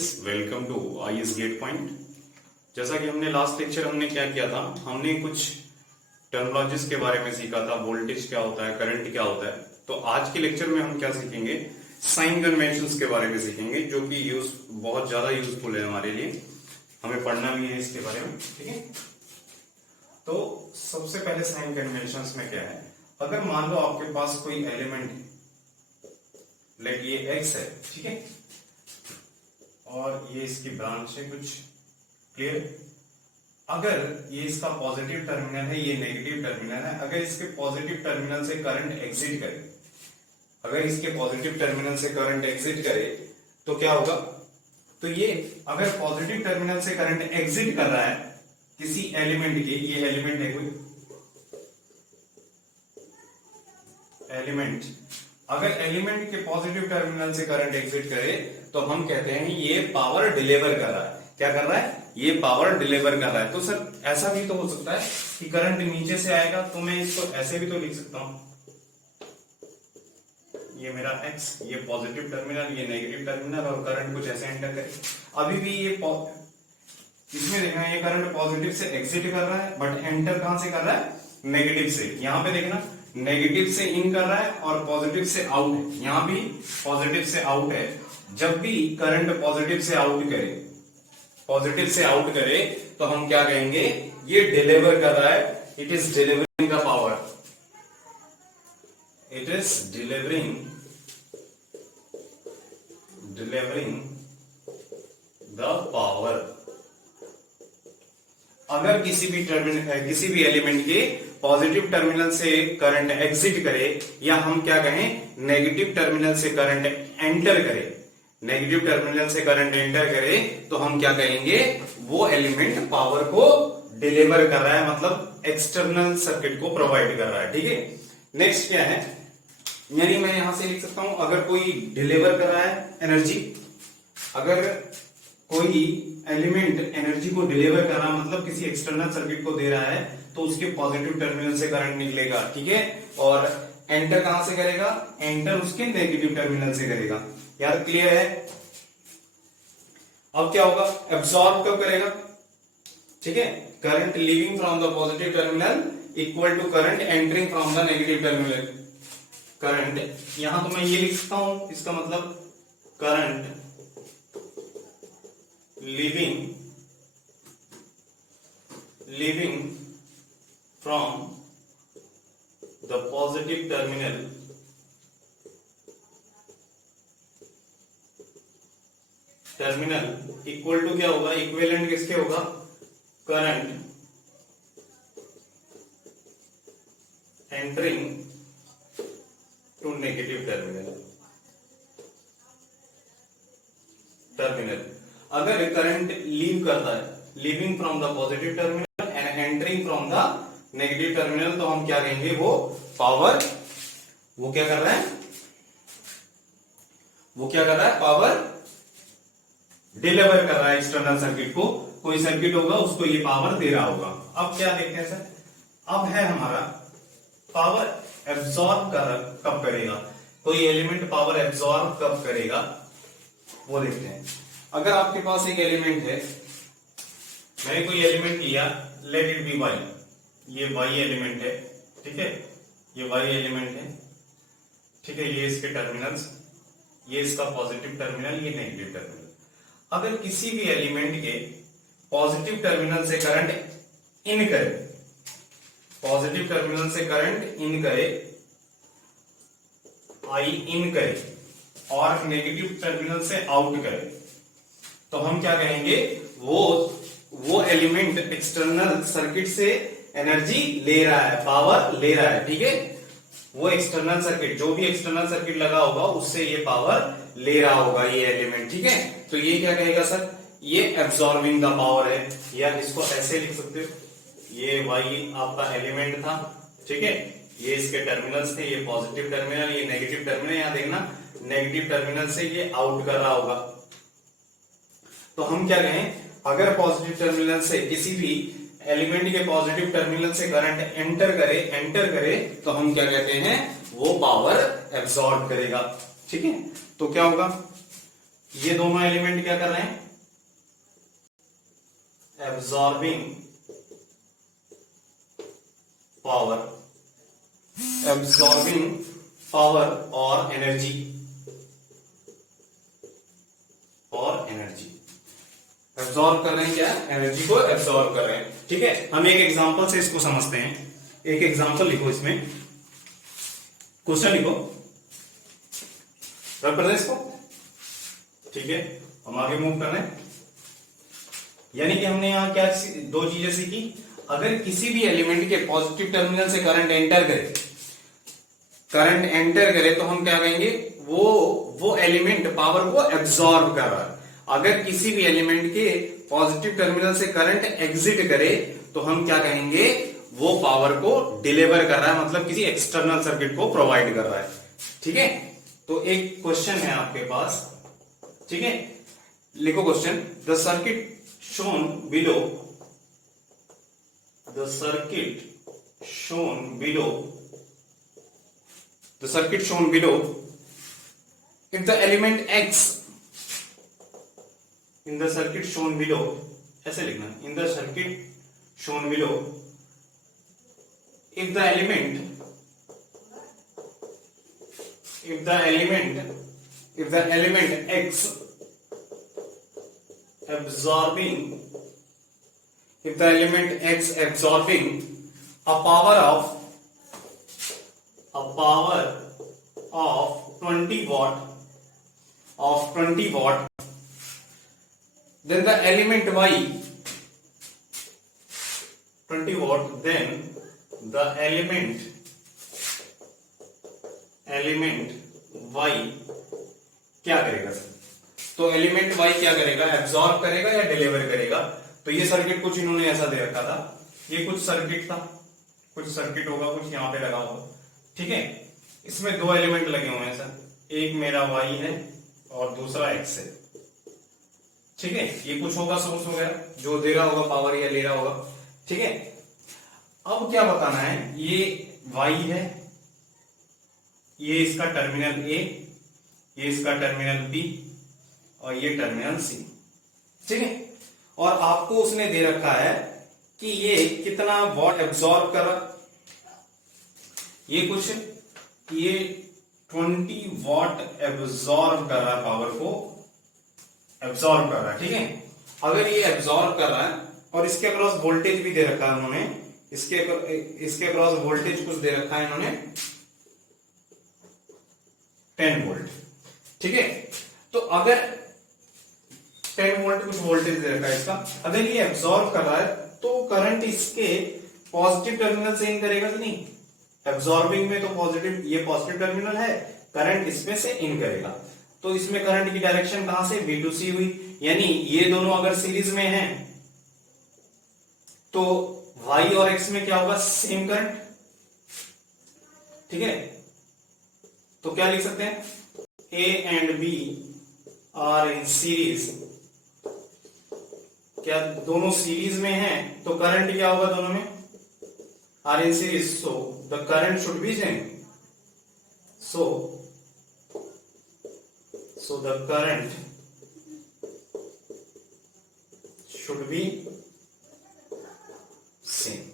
Students, welcome to IAS Gate Point. जैसा कि हमने लास्ट लेक्चर हमने क्या किया था, हमने कुछ टर्मिनोलॉजीज के बारे में सीखा था। वोल्टेज क्या होता है, करंट क्या होता है। तो आज के लेक्चर में हम क्या सीखेंगे, साइन कन्वेंशंस के बारे में सीखेंगे, जो कि बहुत ज्यादा यूजफुल है हमारे लिए। हमें पढ़ना भी है इसके बारे में, ठीक है। तो सबसे पहले साइन कन्वेंशंस में क्या है, अगर मान लो आपके पास कोई एलिमेंट है, लाइक ये एक्स है, ठीक है, और ये इसकी ब्रांच है कुछ, क्लियर। अगर ये इसका पॉजिटिव टर्मिनल है, ये नेगेटिव टर्मिनल है, अगर इसके पॉजिटिव टर्मिनल से करंट एग्जिट करे, अगर इसके पॉजिटिव टर्मिनल से करंट एग्जिट करे तो क्या होगा। तो ये अगर पॉजिटिव टर्मिनल से करंट एग्जिट कर रहा है किसी एलिमेंट के, ये एलिमेंट है कोई एलिमेंट, अगर एलिमेंट के पॉजिटिव टर्मिनल से करंट एग्जिट करे तो हम कहते हैं ये पावर डिलीवर कर रहा है। क्या कर रहा है, ये पावर डिलीवर कर रहा है। तो सर ऐसा भी तो हो सकता है कि करंट नीचे से आएगा, तो मैं इसको ऐसे भी तो लिख सकता हूं, ये मेरा एक्स, ये पॉजिटिव टर्मिनल, ये नेगेटिव टर्मिनल, और करंट कुछ ऐसे एंटर करे। अभी भी ये इसमें देखना, ये करंट पॉजिटिव से एग्जिट कर रहा है, बट एंटर कहां से कर रहा है, नेगेटिव से। यहां पे देखना, नेगेटिव से इन कर रहा है और पॉजिटिव से आउट है, यहां भी पॉजिटिव से आउट है। जब भी करंट पॉजिटिव से आउट करे, पॉजिटिव से आउट करे, तो हम क्या कहेंगे, ये डिलीवर कर रहा है, it is delivering the power, it is delivering the power. अगर किसी भी एलिमेंट के पॉजिटिव टर्मिनल से करंट एग्जिट करे, या हम क्या कहें, नेगेटिव टर्मिनल से करंट एंटर करे, नेगेटिव टर्मिनल से करंट एंटर करे, तो हम क्या कहेंगे, वो एलिमेंट पावर को डिलीवर कर रहा है, मतलब एक्सटर्नल सर्किट को प्रोवाइड कर रहा है, ठीक है। नेक्स्ट क्या है, यानी मैं यहां से लिख सकता हूं, अगर कोई डिलीवर कर रहा है एनर्जी, अगर कोई एलिमेंट एनर्जी को डिलीवर कर रहा है, मतलब किसी एक्सटर्नल सर्किट को दे रहा है, तो उसके पॉजिटिव टर्मिनल से करंट निकलेगा, ठीक है, और एंटर कहां से करेगा, एंटर उसके नेगेटिव टर्मिनल से करेगा। यार क्लियर है। अब क्या होगा, एब्सॉर्ब कब करेगा, ठीक है, current leaving from the positive terminal equal to current entering from the negative terminal. Current यहां तो मैं ये लिख सकता हूं, इसका मतलब current leaving from the positive terminal equal to क्या होगा, इक्विवेलेंट किसके होगा, current entering to negative terminal. अगर करंट लीव करता है, leaving from the positive terminal and entering from the negative terminal, तो हम क्या कहेंगे, वो पावर, वो क्या कर रहा है, पावर डिलीवर कर रहा है एक्सटर्नल सर्किट को। कोई सर्किट होगा उसको ये पावर दे रहा होगा। अब क्या देखते हैं सर, अब है हमारा पावर एब्सॉर्ब कब करेगा, कोई एलिमेंट पावर एब्सॉर्ब कब करेगा, वो देखते हैं। अगर आपके पास एक एलिमेंट है, मैंने कोई एलिमेंट लिया, लेट इट बी वाई, ये वाई एलिमेंट है, ठीक है, ये वाई एलिमेंट है, ठीक है, ये इसके टर्मिनल्स, ये इसका पॉजिटिव टर्मिनल, ये नेगेटिव टर्मिनल। अगर किसी भी एलिमेंट के पॉजिटिव टर्मिनल से करंट इन करे, पॉजिटिव टर्मिनल से करंट इन करे, आई इन करे, और नेगेटिव टर्मिनल से आउट करे, तो हम क्या कहेंगे, वो एलिमेंट एक्सटर्नल सर्किट से एनर्जी ले रहा है, पावर ले रहा है, ठीक है। वो एक्सटर्नल सर्किट, जो भी एक्सटर्नल सर्किट लगा होगा, उससे ये पावर ले रहा होगा ये एलिमेंट, ठीक है। तो ये क्या कहेगा सर, ये एब्सॉर्बिंग द पावर है, या इसको ऐसे लिख सकते हो, ये वाई आपका एलिमेंट था, ठीक है, ये इसके टर्मिनल्स थे, ये पॉजिटिव टर्मिनल, ये नेगेटिव टर्मिनल, यहां देखना नेगेटिव टर्मिनल से ये आउट कर रहा होगा। तो हम क्या कहें, अगर पॉजिटिव टर्मिनल से किसी भी एलिमेंट के पॉजिटिव टर्मिनल से करंट एंटर करे, तो हम क्या कहते हैं, वो पावर एब्सॉर्ब करेगा, ठीक है। तो क्या होगा, ये दोनों एलिमेंट क्या कर रहे हैं, एब्जॉर्बिंग पावर, एब्जॉर्बिंग पावर और एनर्जी, एब्जॉर्ब कर रहे हैं, क्या एनर्जी को एब्जॉर्ब कर रहे हैं। ठीक है, हम एक एग्जांपल से इसको समझते हैं। एक एग्जांपल लिखो, इसमें क्वेश्चन लिखो, रख कर दे इसको। ठीक है, हम आगे मूव कर रहे हैं। यानी कि हमने यहां क्या दो चीजें सीखी, अगर किसी भी एलिमेंट के पॉजिटिव टर्मिनल से करंट एंटर करे तो हम क्या कहेंगे, वो एलिमेंट पावर को एब्जॉर्ब कर रहा है। अगर किसी भी एलिमेंट के पॉजिटिव टर्मिनल से करंट एग्जिट करे तो हम क्या कहेंगे, वो पावर को डिलीवर कर रहा है, मतलब किसी एक्सटर्नल सर्किट को प्रोवाइड कर रहा है। ठीक है, तो एक क्वेश्चन है आपके पास। ठीक है, लिखो question, the circuit shown below, the circuit shown below, the circuit shown below, if the element X, in the circuit shown below, ऐसे लिखना, in the circuit shown below, if the element X absorbing, if the element X absorbing a power of 20 watt, then the element Y, 20 watt, then the element Y क्या करेगा sir? तो element Y क्या करेगा, absorb करेगा या deliver करेगा? तो ये सर्किट कुछ इन्होंने ऐसा दे रखा था, ये कुछ सर्किट था, कुछ सर्किट होगा, कुछ यहां पे लगा होगा। ठीक है, इसमें दो एलिमेंट लगे हुए हैं सर, एक मेरा Y है और दूसरा X है। ठीक है, ये कुछ होगा, सोर्स वगैरह जो दे रहा होगा पावर या ले रहा होगा। ठीक है, अब क्या बताना है, ये Y है, ये इसका टर्मिनल A, ये इसका टर्मिनल B और ये टर्मिनल C। ठीक है, और आपको उसने दे रखा है कि ये कितना वॉट एब्जॉर्ब कर रहा, ये 20 वॉट एब्जॉर्ब कर रहा है, पावर को एब्जॉर्ब कर रहा है। ठीक है, अगर ये एब्जॉर्ब कर रहा है और इसके अक्रॉस वोल्टेज भी दे रखा है उन्होंने, इसके अक्रॉस वोल्टेज कुछ दे रखा है इन्होंने 10 वोल्ट। ठीक है, तो अगर 10 वोल्ट कुछ वोल्टेज दे रखा है इसका, अगर ये एब्जॉर्ब कर रहा है तो करंट इसके पॉजिटिव टर्मिनल से इन करेगा कि नहीं? एब्जॉर्बिंग में तो पॉजिटिव, ये पॉजिटिव टर्मिनल है, करंट इसमें से इन करेगा। तो इसमें करंट की डायरेक्शन कहां से, B to C हुई। यानी ये दोनों अगर सीरीज में हैं तो Y और X में क्या होगा, सेम करंट। ठीक है, तो क्या लिख सकते हैं, A and B are in series, क्या दोनों सीरीज में हैं तो करंट क्या होगा, दोनों में are in series, so the current should be same, so the current should be same।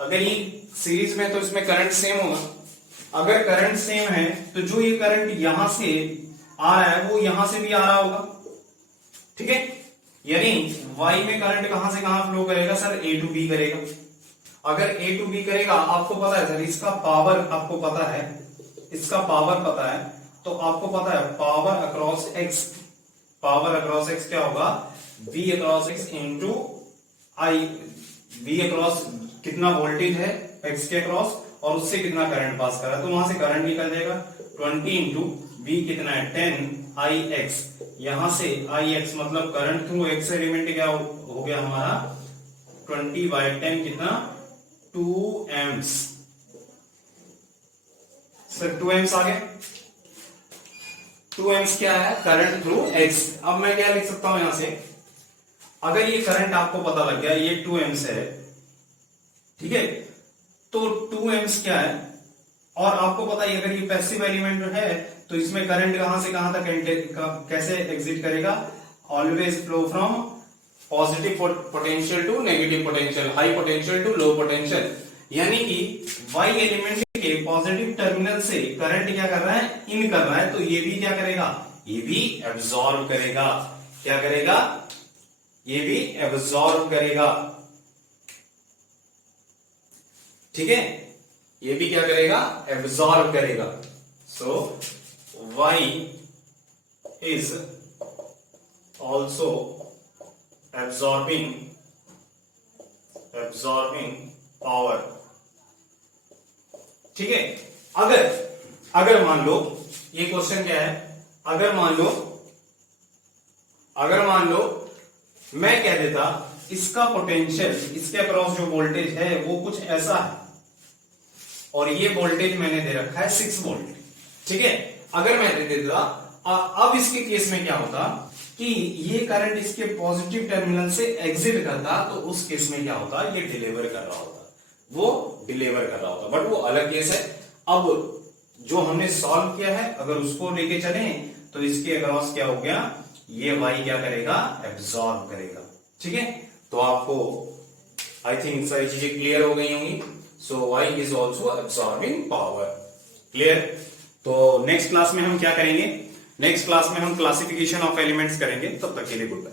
अगर ये सीरीज में तो इसमें करंट सेम होगा। अगर करंट सेम है तो जो ये करंट यहां से आ रहा है वो यहां से भी आ रहा होगा। ठीक है, यानी Y में करंट कहां से कहां फ्लो करेगा सर, A to B करेगा। अगर A to B करेगा, आपको पता है सर इसका पावर, आपको पता है इसका पावर पता है, तो आपको पता है power across X, power across X क्या होगा, V across X into I, V across कितना वोल्टेज है X के अक्रॉस और उससे कितना करंट पास कर रहा है, तो वहां से करंट निकल जाएगा 20 इंटू V कितना है 10 IX, यहां से IX मतलब करंट थ्रू X एलिमेंट क्या हो गया हमारा 20/10 कितना 2 एम्प्स। सर 2 एम्प्स आ गया, 2 एम्प्स क्या है, करंट थ्रू X। अब मैं क्या लिख सकता हूं यहां से, अगर ये करंट आपको पता लग गया ये 2 एम्प्स है, ठीक है, तो 2 एम्प्स क्या है, और आपको पता है अगर ये पैसिव एलिमेंट है तो इसमें करंट कहां से कहां तक कैसे एग्जिट करेगा, always flow from positive potential to negative potential, high potential to low potential. यानी कि y एलिमेंट के पॉजिटिव टर्मिनल से करंट क्या कर रहा है, इन कर रहा है, तो ये भी क्या करेगा, ये भी एब्जॉर्ब करेगा। क्या करेगा, ये भी एब्जॉर्ब करेगा। ठीक है, ये भी क्या करेगा, एब्जॉर्ब करेगा। सो y is also absorbing power. ठीक है, अगर मान लो, ये क्वेश्चन क्या है, अगर मान लो मैं कह देता इसका पोटेंशियल, इसके अक्रॉस जो वोल्टेज है वो कुछ ऐसा है और ये वोल्टेज मैंने दे रखा है 6 वोल्ट। ठीक है, अगर मैं दे देता, अब इसके केस में क्या होता कि ये करंट इसके पॉजिटिव टर्मिनल से एग्जिट करता, तो उस केस में क्या होता, ये डिलीवर कर रहा होता, वो डिलीवर कर रहा होता। बट वो अलग केस है। अब जो हमने सॉल्व किया है अगर उसको लेके चले तो इसके अक्रॉस क्या हो गया, ये y क्या करेगा, एब्सॉर्ब करेगा। ठीक है, तो आपको आई थिंक सारी चीजें क्लियर हो गई होंगी। सो y is also absorbing power. Clear. तो नेक्स्ट क्लास में हम क्या करेंगे, नेक्स्ट क्लास में हम क्लासिफिकेशन ऑफ एलिमेंट्स करेंगे। तब तक के लिए गुड बाय।